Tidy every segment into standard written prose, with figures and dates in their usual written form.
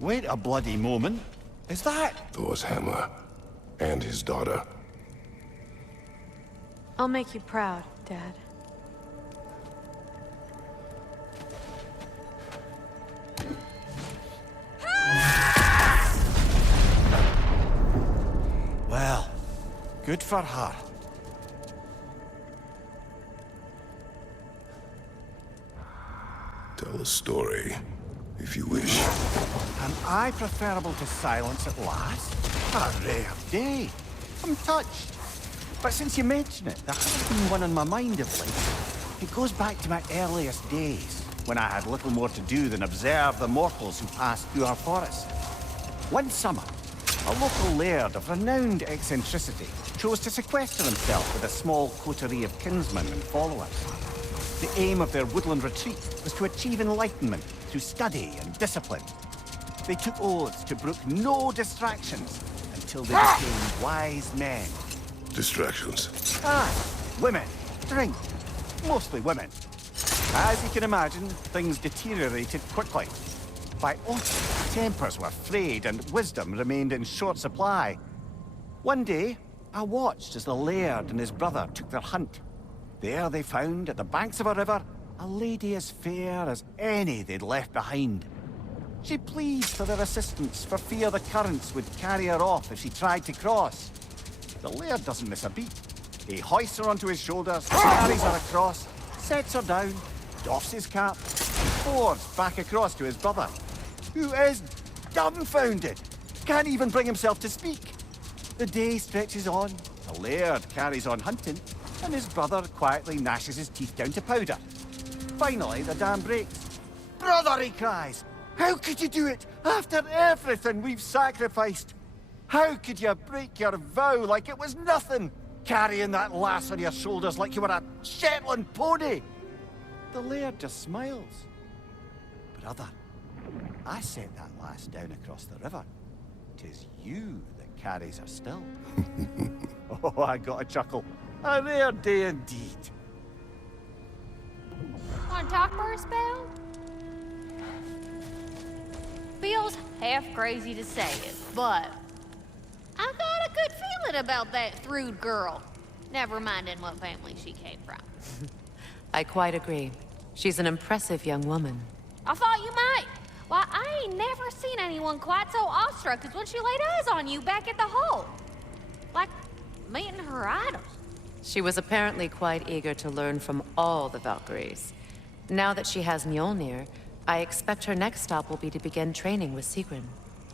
Wait a bloody moment. Is that? Thor's hammer. And his daughter. I'll make you proud, Dad. Well, good for her. Tell a story, if you wish. Am I preferable to silence at last? A rare day. I'm touched. But since you mention it, there has been one on my mind of late. It goes back to my earliest days, when I had little more to do than observe the mortals who passed through our forest. One summer, a local laird of renowned eccentricity chose to sequester himself with a small coterie of kinsmen and followers. The aim of their woodland retreat was to achieve enlightenment through study and discipline. They took oaths to brook no distractions until they became wise men. Distractions. Women, drink, mostly women. As you can imagine, things deteriorated quickly. By autumn, tempers were frayed and wisdom remained in short supply. One day, I watched as the laird and his brother took their hunt. There they found, at the banks of a river, a lady as fair as any they'd left behind. She pleaded for their assistance for fear the currents would carry her off if she tried to cross. The laird doesn't miss a beat. He hoists her onto his shoulders, carries her across, sets her down, doffs his cap, and fords back across to his brother, who is dumbfounded, can't even bring himself to speak. The day stretches on, the laird carries on hunting, and his brother quietly gnashes his teeth down to powder. Finally, the dam breaks. "Brother," he cries, "how could you do it after everything we've sacrificed? How could you break your vow like it was nothing, carrying that lass on your shoulders like you were a Shetland pony?" The laird just smiles. "Brother, I sent that lass down across the river. 'Tis you that carries her still." Oh, I got a chuckle. A rare day indeed. Want to talk for a spell? Feels half crazy to say it, but I got a good feeling about that Thrud girl. Never minding what family she came from. I quite agree. She's an impressive young woman. I thought you might. Why, I ain't never seen anyone quite so awestruck as when she laid eyes on you back at the hole. Like meeting her idols. She was apparently quite eager to learn from all the Valkyries. Now that she has Mjolnir, I expect her next stop will be to begin training with Sigrun.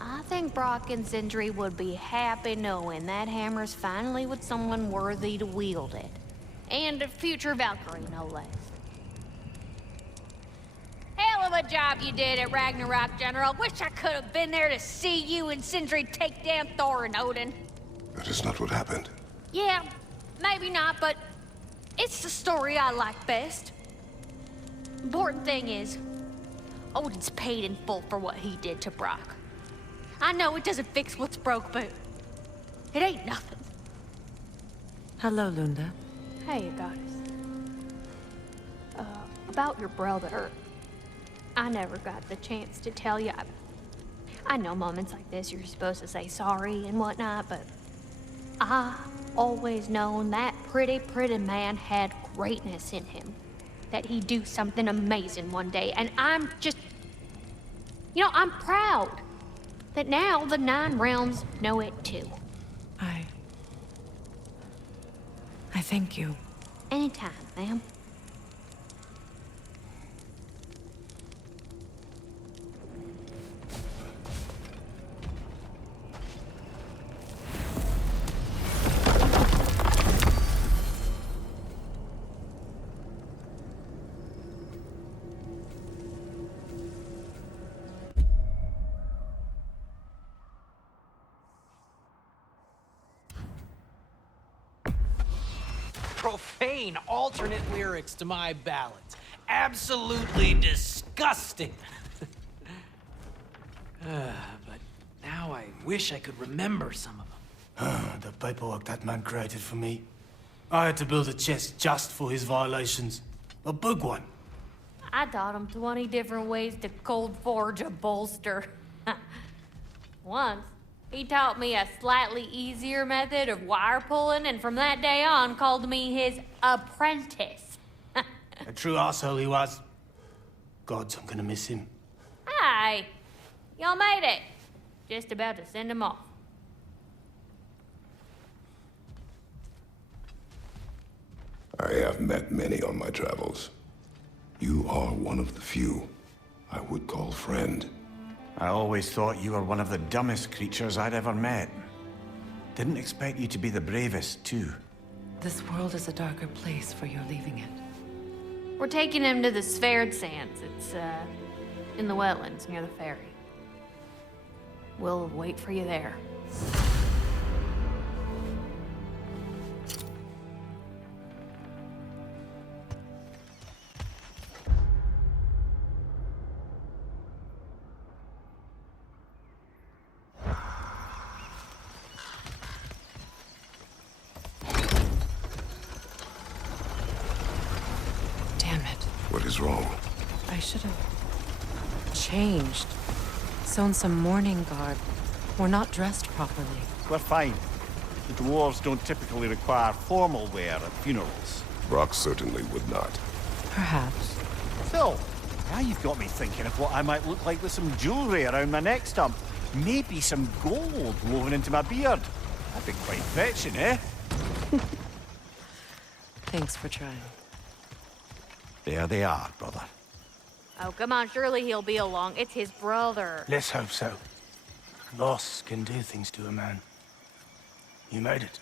I think Brock and Sindri would be happy knowing that hammer's finally with someone worthy to wield it. And a future Valkyrie, no less. Hell of a job you did at Ragnarok, General. Wish I could have been there to see you and Sindri take down Thor and Odin. That is not what happened. Yeah, maybe not, but it's the story I like best. Important thing is, Odin's paid in full for what he did to Brock. I know it doesn't fix what's broke, but it ain't nothing. Hello, Lunda. Hey, goddess. About your brother, I never got the chance to tell you. I know moments like this you're supposed to say sorry and whatnot, but I always known that pretty man had greatness in him. That he'd do something amazing one day, and I'm just... You know, I'm proud that now the Nine Realms know it too. I thank you. Anytime, ma'am. Profane alternate lyrics to my ballads. Absolutely disgusting. But now I wish I could remember some of them. The paperwork that man created for me. I had to build a chest just for his violations. A big one. I taught him 20 different ways to cold forge a bolster. Once, he taught me a slightly easier method of wire pulling, and from that day on called me his apprentice. A true arsehole he was. Gods, I'm gonna miss him. Hi, y'all made it. Just about to send him off. I have met many on my travels. You are one of the few I would call friend. I always thought you were one of the dumbest creatures I'd ever met. Didn't expect you to be the bravest, too. This world is a darker place for your leaving it. We're taking him to the Sverd Sands. It's, in the wetlands near the ferry. We'll wait for you there. Damn it. What is wrong? I should have changed. Sewn some mourning garb. We're not dressed properly. We're fine. The dwarves don't typically require formal wear at funerals. Brock certainly would not. Perhaps. So, now you've got me thinking of what I might look like with some jewelry around my neck stump. Maybe some gold woven into my beard. That'd be quite fetching, eh? Thanks for trying. There they are, brother. Oh, come on, surely he'll be along. It's his brother. Let's hope so. Loss can do things to a man. You made it.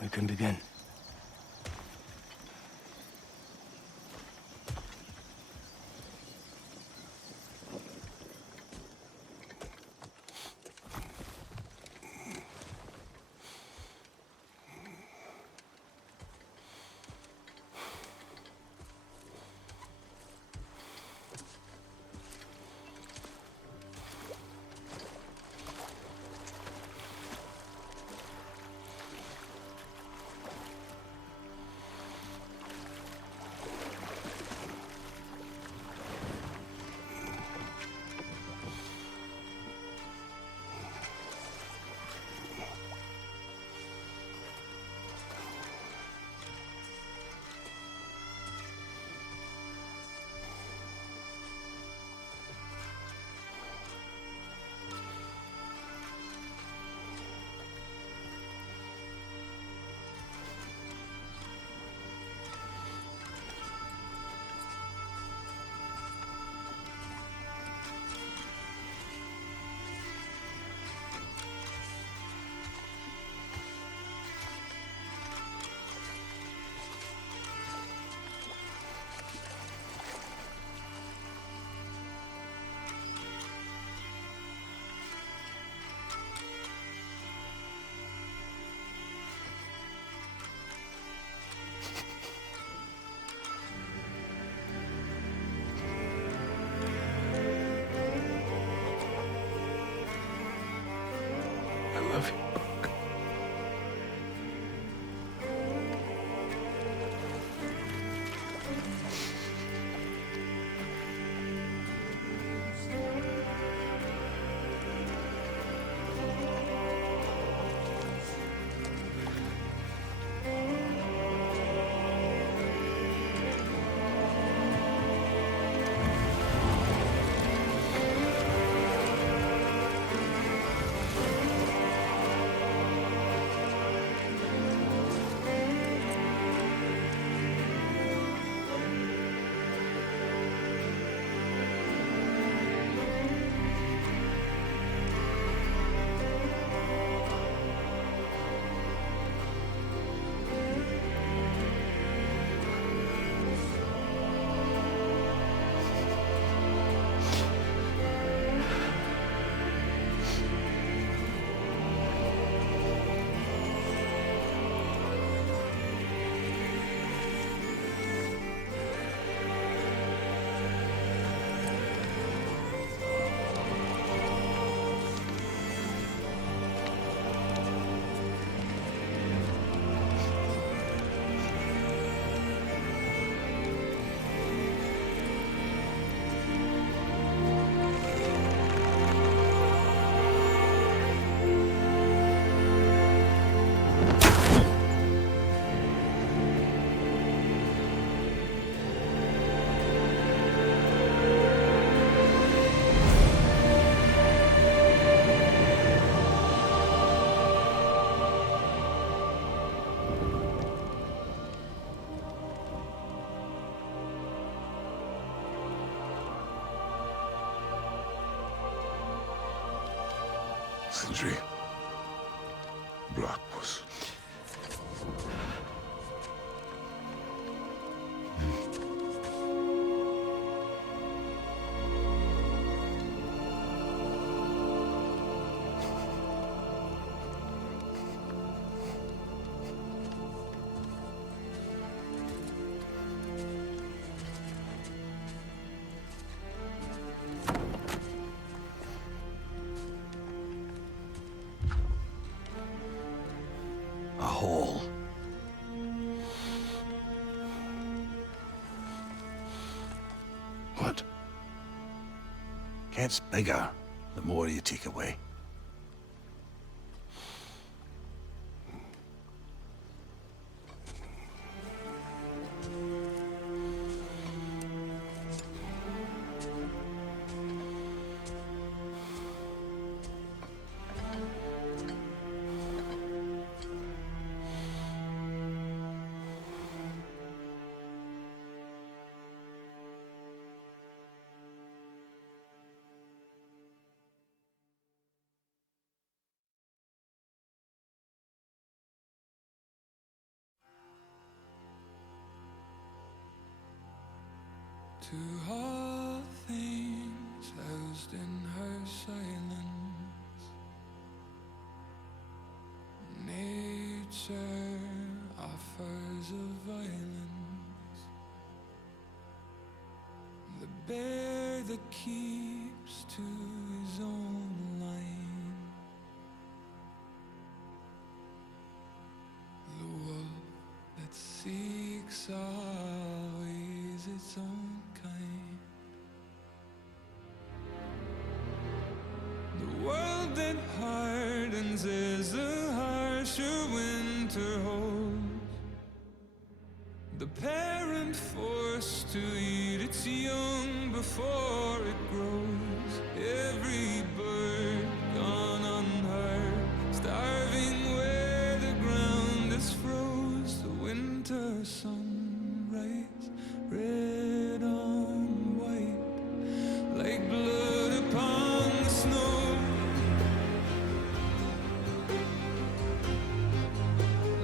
We can begin. Sindri. Blackpuss. A hole. What? Gets bigger the more you take away. To all things housed in her silence, nature offers a violence, the bear that keeps to his own line, the wolf that seeks always its own kind. The world that hardens as the harsher winter holds, the parent forced to eat its young before it grows. Every bird gone unheard, starving where the ground is froze. The winter sunrise, red on white, like blood upon the snow,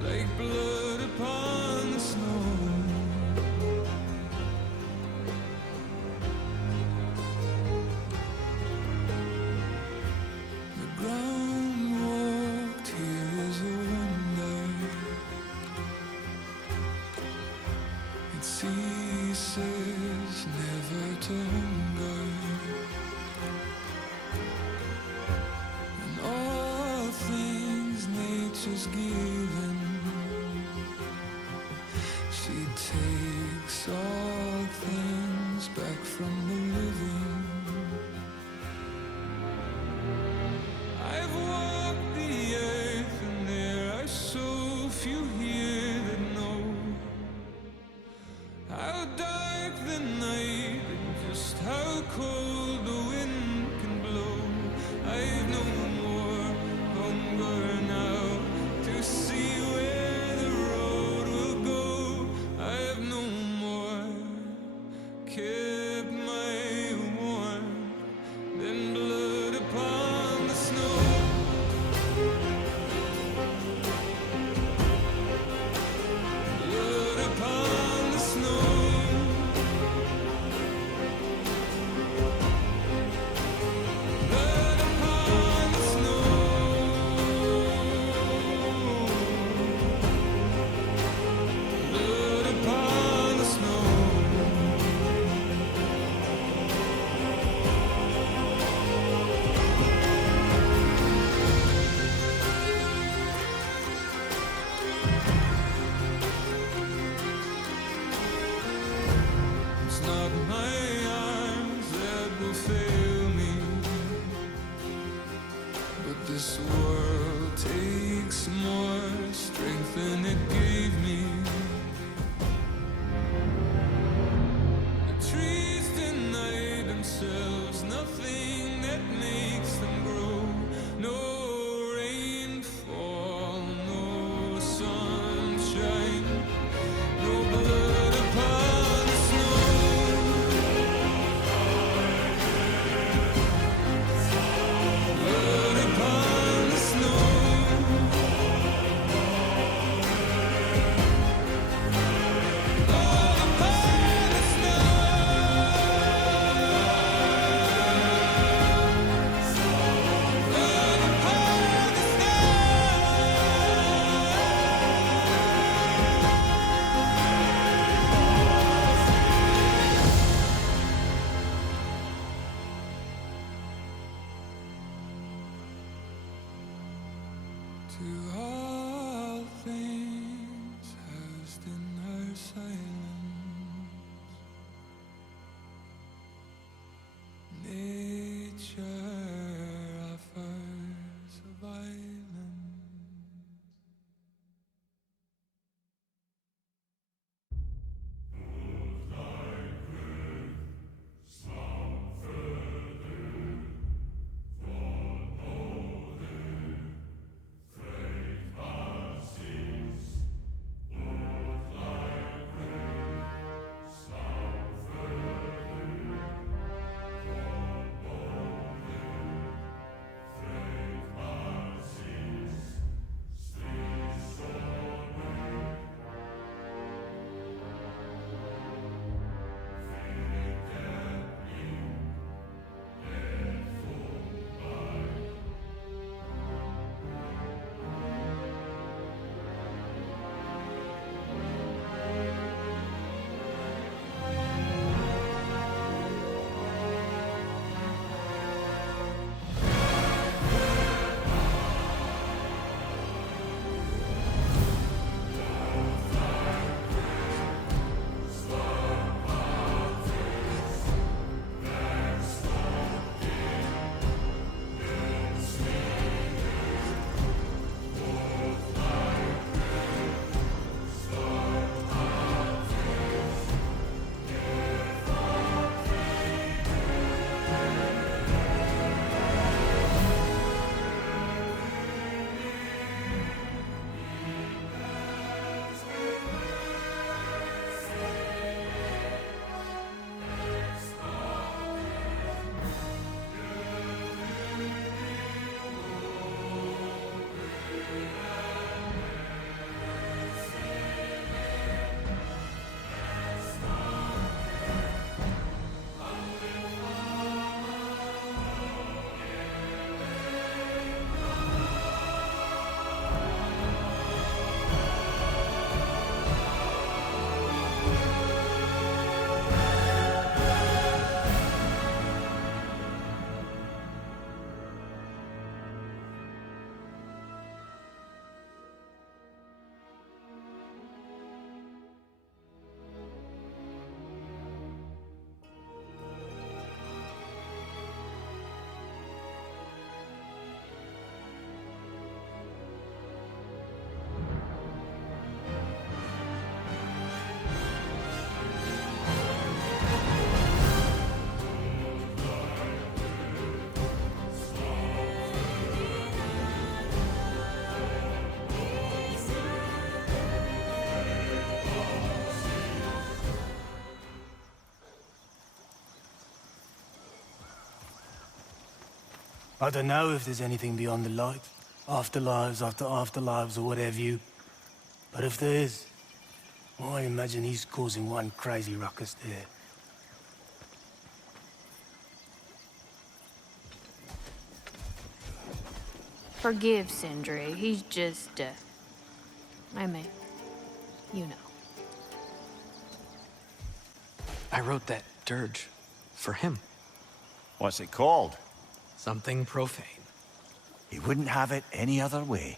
like blood upon the snow. The ground walked here is a wonder. It ceases never to hunger, and all things nature's given. She takes all things back from the living. I've walked the earth and there are so few here that know how dark the night and just how cold the wind can blow. I've no more hunger now to see where the road will go. I've no more kept my warmth than blood upon the snow. Blood upon the snow. Blood upon the snow. Blood upon the snow. It's not my arms that will fail me, but this world takes more strength than it gave me. The trees deny themselves nothing that makes them grow. No rainfall, no sunshine, no blood upon the snow. Blood upon I don't know if there's anything beyond the light. Afterlives after afterlives or whatever you. But if there is, I imagine he's causing one crazy ruckus there. Forgive Sindri. He's just, I mean, you know. I wrote that dirge for him. What's it called? Something profane. He wouldn't have it any other way.